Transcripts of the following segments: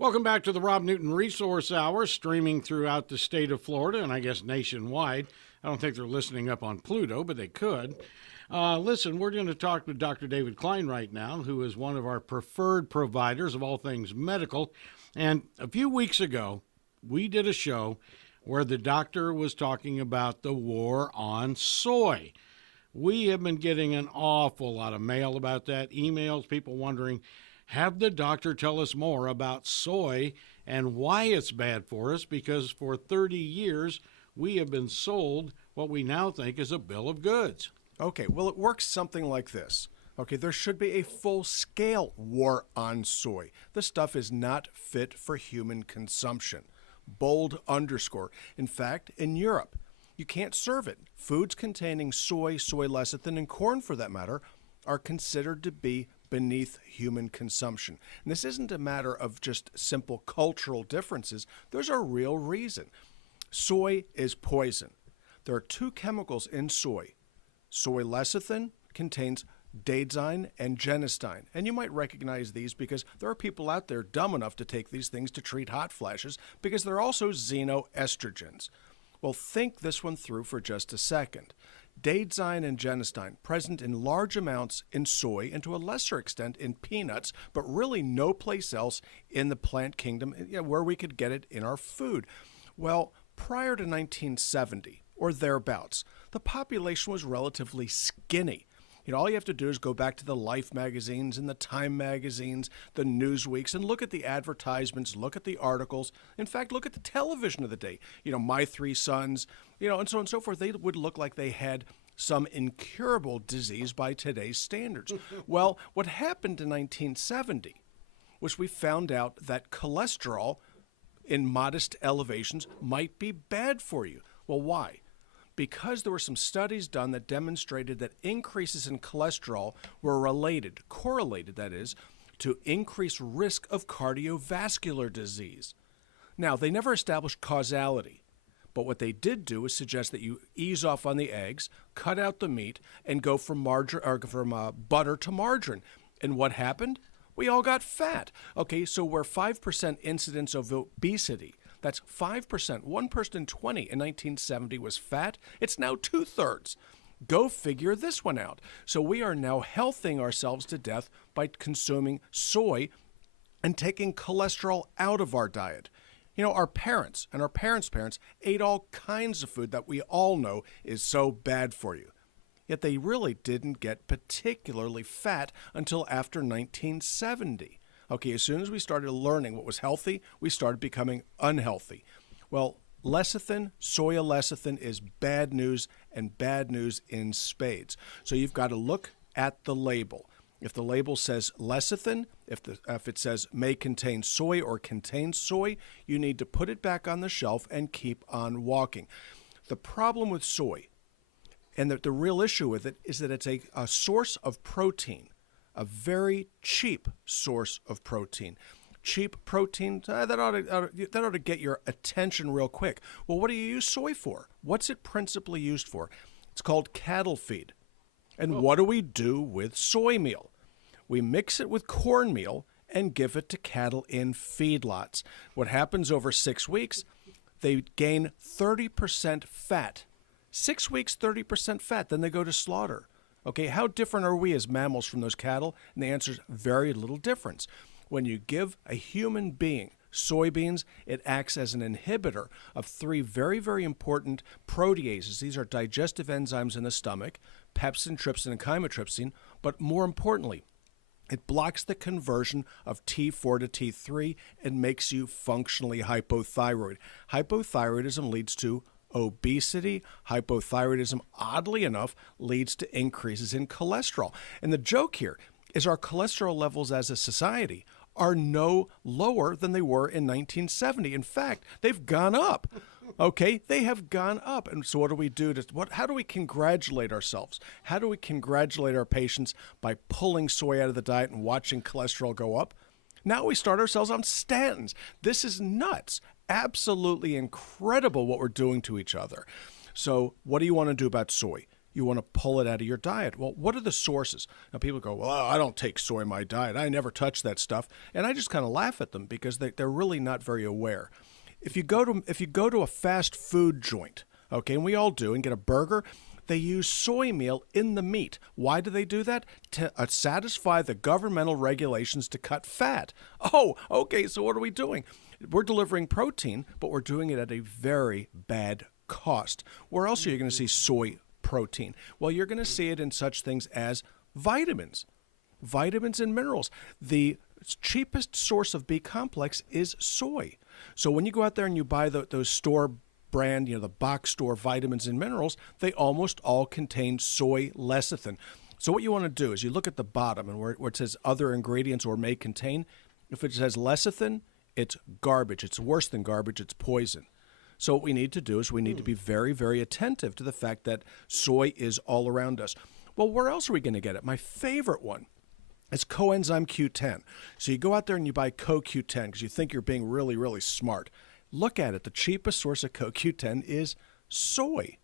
Welcome back to the Rob Newton Resource Hour, streaming throughout the state of Florida and I guess nationwide. I don't think they're listening up on Pluto, but they could. Listen, we're going to talk with Dr. David Klein right now, who is one of our preferred providers of all things medical. And a few weeks ago, we did a show where the doctor was talking about the war on soy. We have been getting an awful lot of mail about that, emails, people wondering, have the doctor tell us more about soy and why it's bad for us, because for 30 years we have been sold what we now think is a bill of goods. Okay, well, it works something like this. Okay, there should be a full-scale war on soy. The stuff is not fit for human consumption. Bold underscore. In fact, in Europe, you can't serve it. Foods containing soy lecithin, and corn for that matter, are considered to be beneath human consumption. And this isn't a matter of just simple cultural differences. There's a real reason. Soy is poison. There are two chemicals in soy. Soy lecithin contains daidzein and genistein. And you might recognize these because there are people out there dumb enough to take these things to treat hot flashes because they're also xenoestrogens. Well, think this one through for just a second. Daidzein and genistein present in large amounts in soy and to a lesser extent in peanuts, but really no place else in the plant kingdom where we could get it in our food. Well, prior to 1970 or thereabouts, the population was relatively skinny. All you have to do is go back to the Life magazines and the Time magazines, the Newsweeks, and look at the advertisements, look at the articles. In fact, look at the television of the day. My Three Sons, and so on and so forth. They would look like they had some incurable disease by today's standards. Well, what happened in 1970 was we found out that cholesterol in modest elevations might be bad for you. Well, why? Because there were some studies done that demonstrated that increases in cholesterol were correlated, that is, to increased risk of cardiovascular disease. Now, they never established causality, but what they did do is suggest that you ease off on the eggs, cut out the meat, and go from butter to margarine. And what happened? We all got fat. Okay, so where 5% incidence of obesity, that's 5%. One person in 20 in 1970 was fat. It's now 2/3. Go figure this one out. So we are now healthing ourselves to death by consuming soy and taking cholesterol out of our diet. Our parents and our parents' parents ate all kinds of food that we all know is so bad for you. Yet they really didn't get particularly fat until after 1970. Okay, as soon as we started learning what was healthy, we started becoming unhealthy. Well, lecithin, soy lecithin is bad news, and bad news in spades. So you've got to look at the label. If the label says lecithin, if it says may contain soy or contains soy, you need to put it back on the shelf and keep on walking. The problem with soy, and the real issue with it, is that it's a source of protein. A very cheap source of protein. Cheap protein, that ought to get your attention real quick. Well, what do you use soy for? What's it principally used for? It's called cattle feed. And what do we do with soy meal? We mix it with cornmeal and give it to cattle in feedlots. What happens over 6 weeks? They gain 30% fat. 6 weeks, 30% fat. Then they go to slaughter. Okay, how different are we as mammals from those cattle? And the answer is very little difference. When you give a human being soybeans, it acts as an inhibitor of 3 very, very important proteases. These are digestive enzymes in the stomach, pepsin, trypsin, and chymotrypsin. But more importantly, it blocks the conversion of T4 to T3 and makes you functionally hypothyroid. Hypothyroidism leads to obesity. Hypothyroidism, oddly enough, leads to increases in cholesterol. And the joke here is our cholesterol levels as a society are no lower than they were in 1970. In fact, they've gone up. Okay, they have gone up. And so what do we do? How do we congratulate ourselves? How do we congratulate our patients by pulling soy out of the diet and watching cholesterol go up? Now we start ourselves on statins. This is nuts. Absolutely incredible what we're doing to each other. So what do you want to do about soy? You want to pull it out of your diet. Well, what are the sources? Now, people go, well, I don't take soy in my diet. I never touch that stuff. And I just kind of laugh at them because they're really not very aware. If you go to a fast food joint, okay, and we all do, and get a burger, they use soy meal in the meat. Why do they do that? To satisfy the governmental regulations to cut fat. Oh, okay, so what are we doing? We're delivering protein, but we're doing it at a very bad cost. Where else are you going to see soy protein? Well, you're going to see it in such things as vitamins and minerals. The cheapest source of B complex is soy. So when you go out there and you buy those store brand, the box store vitamins and minerals, they almost all contain soy lecithin. So what you want to do is you look at the bottom and where it says other ingredients or may contain. If it says lecithin, it's garbage. It's worse than garbage. It's poison. So what we need to do is we need to be very, very attentive to the fact that soy is all around us. Well, where else are we going to get it? My favorite one is coenzyme Q10. So you go out there and you buy CoQ10 because you think you're being really, really smart. Look at it. The cheapest source of CoQ10 is soy.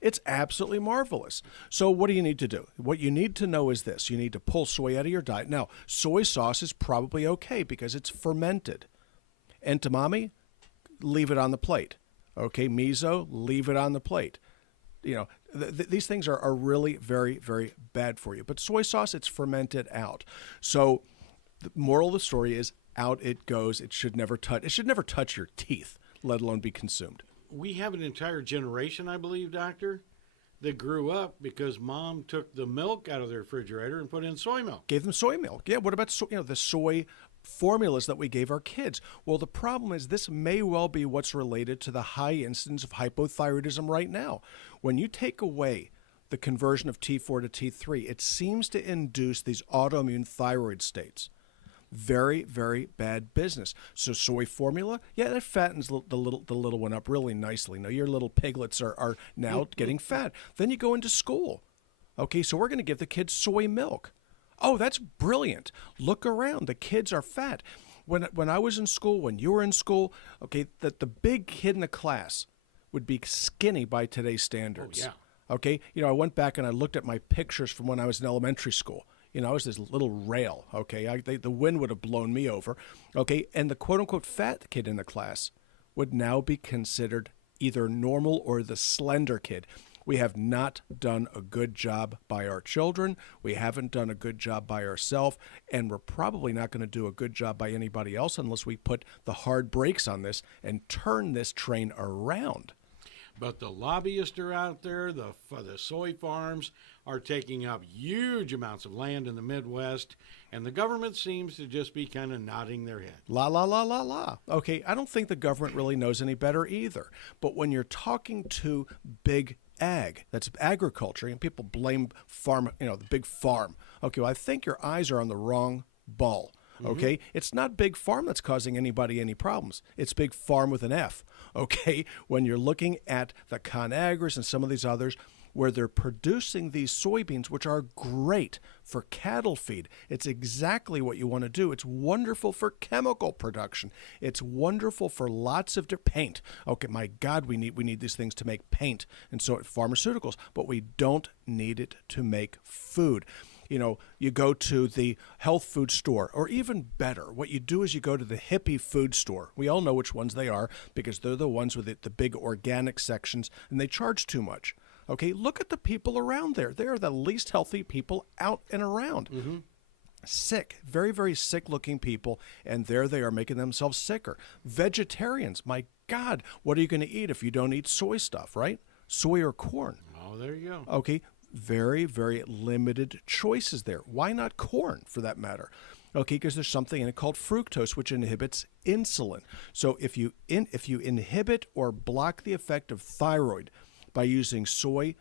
It's absolutely marvelous. So what do you need to do? What you need to know is this. You need to pull soy out of your diet. Now, soy sauce is probably okay because it's fermented. Edamame, leave it on the plate. Okay, miso, leave it on the plate. These things are really very, very bad for you. But soy sauce, it's fermented out. So the moral of the story is out it goes. It should never touch your teeth, let alone be consumed. We have an entire generation, I believe, Doctor, that grew up because Mom took the milk out of the refrigerator and put in soy milk. Gave them soy milk. Yeah, what about the soy formulas that we gave our kids? Well, the problem is this may well be what's related to the high incidence of hypothyroidism right now. When you take away the conversion of T4 to T3, it seems to induce these autoimmune thyroid states. Very, very bad business. So soy formula, yeah, that fattens the little one up really nicely. Now your little piglets are now getting fat. Then you go into school. Okay, so we're going to give the kids soy milk. Oh, that's brilliant. Look around. The kids are fat. When I was in school, when you were in school, okay, the big kid in the class would be skinny by today's standards. Oh, yeah. Okay, I went back and I looked at my pictures from when I was in elementary school. I was this little rail, okay? The wind would have blown me over, okay? And the quote-unquote fat kid in the class would now be considered either normal or the slender kid. We have not done a good job by our children. We haven't done a good job by ourselves, and we're probably not going to do a good job by anybody else unless we put the hard brakes on this and turn this train around. But the lobbyists are out there. The soy farms are taking up huge amounts of land in the Midwest, and the government seems to just be kind of nodding their head. La, la, la, la, la. Okay, I don't think the government really knows any better either. But when you're talking to big ag, that's agriculture, and people blame farm, the big farm. Okay, well, I think your eyes are on the wrong ball. Okay, It's not big farm that's causing anybody any problems. It's big farm with an F. Okay, when you're looking at the ConAgris and some of these others where they're producing these soybeans, which are great for cattle feed. It's exactly what you want to do. It's wonderful for chemical production. It's wonderful for lots of paint. Okay, my God, we need these things to make paint and so pharmaceuticals, but we don't need it to make food. You go to the health food store, or even better, what you do is you go to the hippie food store. We all know which ones they are because they're the ones with the big organic sections, and they charge too much. Okay, look at the people around there. They are the least healthy people out and around. Mm-hmm. Sick, very, very sick-looking people, and there they are making themselves sicker. Vegetarians, my God, what are you going to eat if you don't eat soy stuff, right? Soy or corn. Oh, there you go. Okay, very, very limited choices there. Why not corn, for that matter? Okay, because there's something in it called fructose, which inhibits insulin. So if you inhibit or block the effect of thyroid by using soy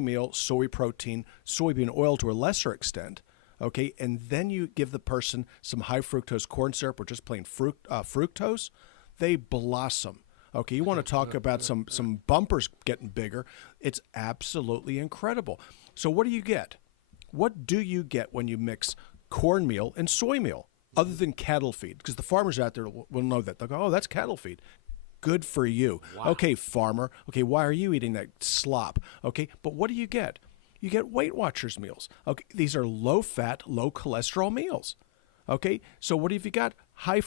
meal, soy protein, soybean oil to a lesser extent, okay, and then you give the person some high fructose corn syrup or just plain fructose, they blossom. Okay, you want to talk about some bumpers getting bigger. It's absolutely incredible. So what do you get? What do you get when you mix cornmeal and soy meal other than cattle feed? Because the farmers out there will know that. They'll go, oh, that's cattle feed. Good for you. Wow. Okay, farmer. Okay, why are you eating that slop? Okay, but what do you get? You get Weight Watchers meals. Okay, these are low-fat, low-cholesterol meals. Okay, so what have you got? High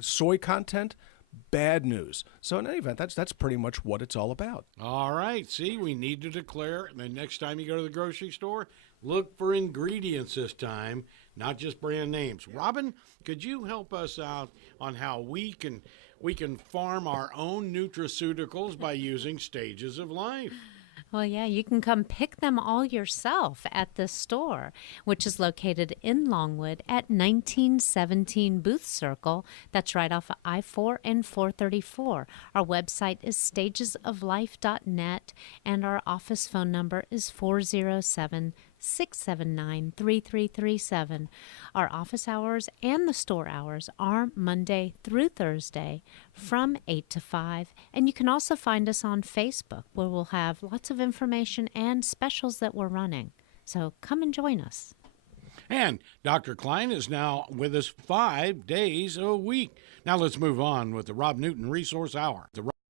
soy content. Bad news. So in any event, that's pretty much what it's all about. All right. See, we need to declare, and then next time you go to the grocery store, look for ingredients this time, not just brand names. Robin, could you help us out on how we can farm our own nutraceuticals by using stages of life? Well, yeah, you can come pick them all yourself at the store, which is located in Longwood at 1917 Booth Circle. That's right off of I-4 and 434. Our website is stagesoflife.net, and our office phone number is 407-679-3337. Our office hours and the store hours are Monday through Thursday from 8 to 5. And you can also find us on Facebook, where we'll have lots of information and specials that we're running. So come and join us. And Dr. Klein is now with us 5 days a week. Now let's move on with the Rob Newton Resource Hour.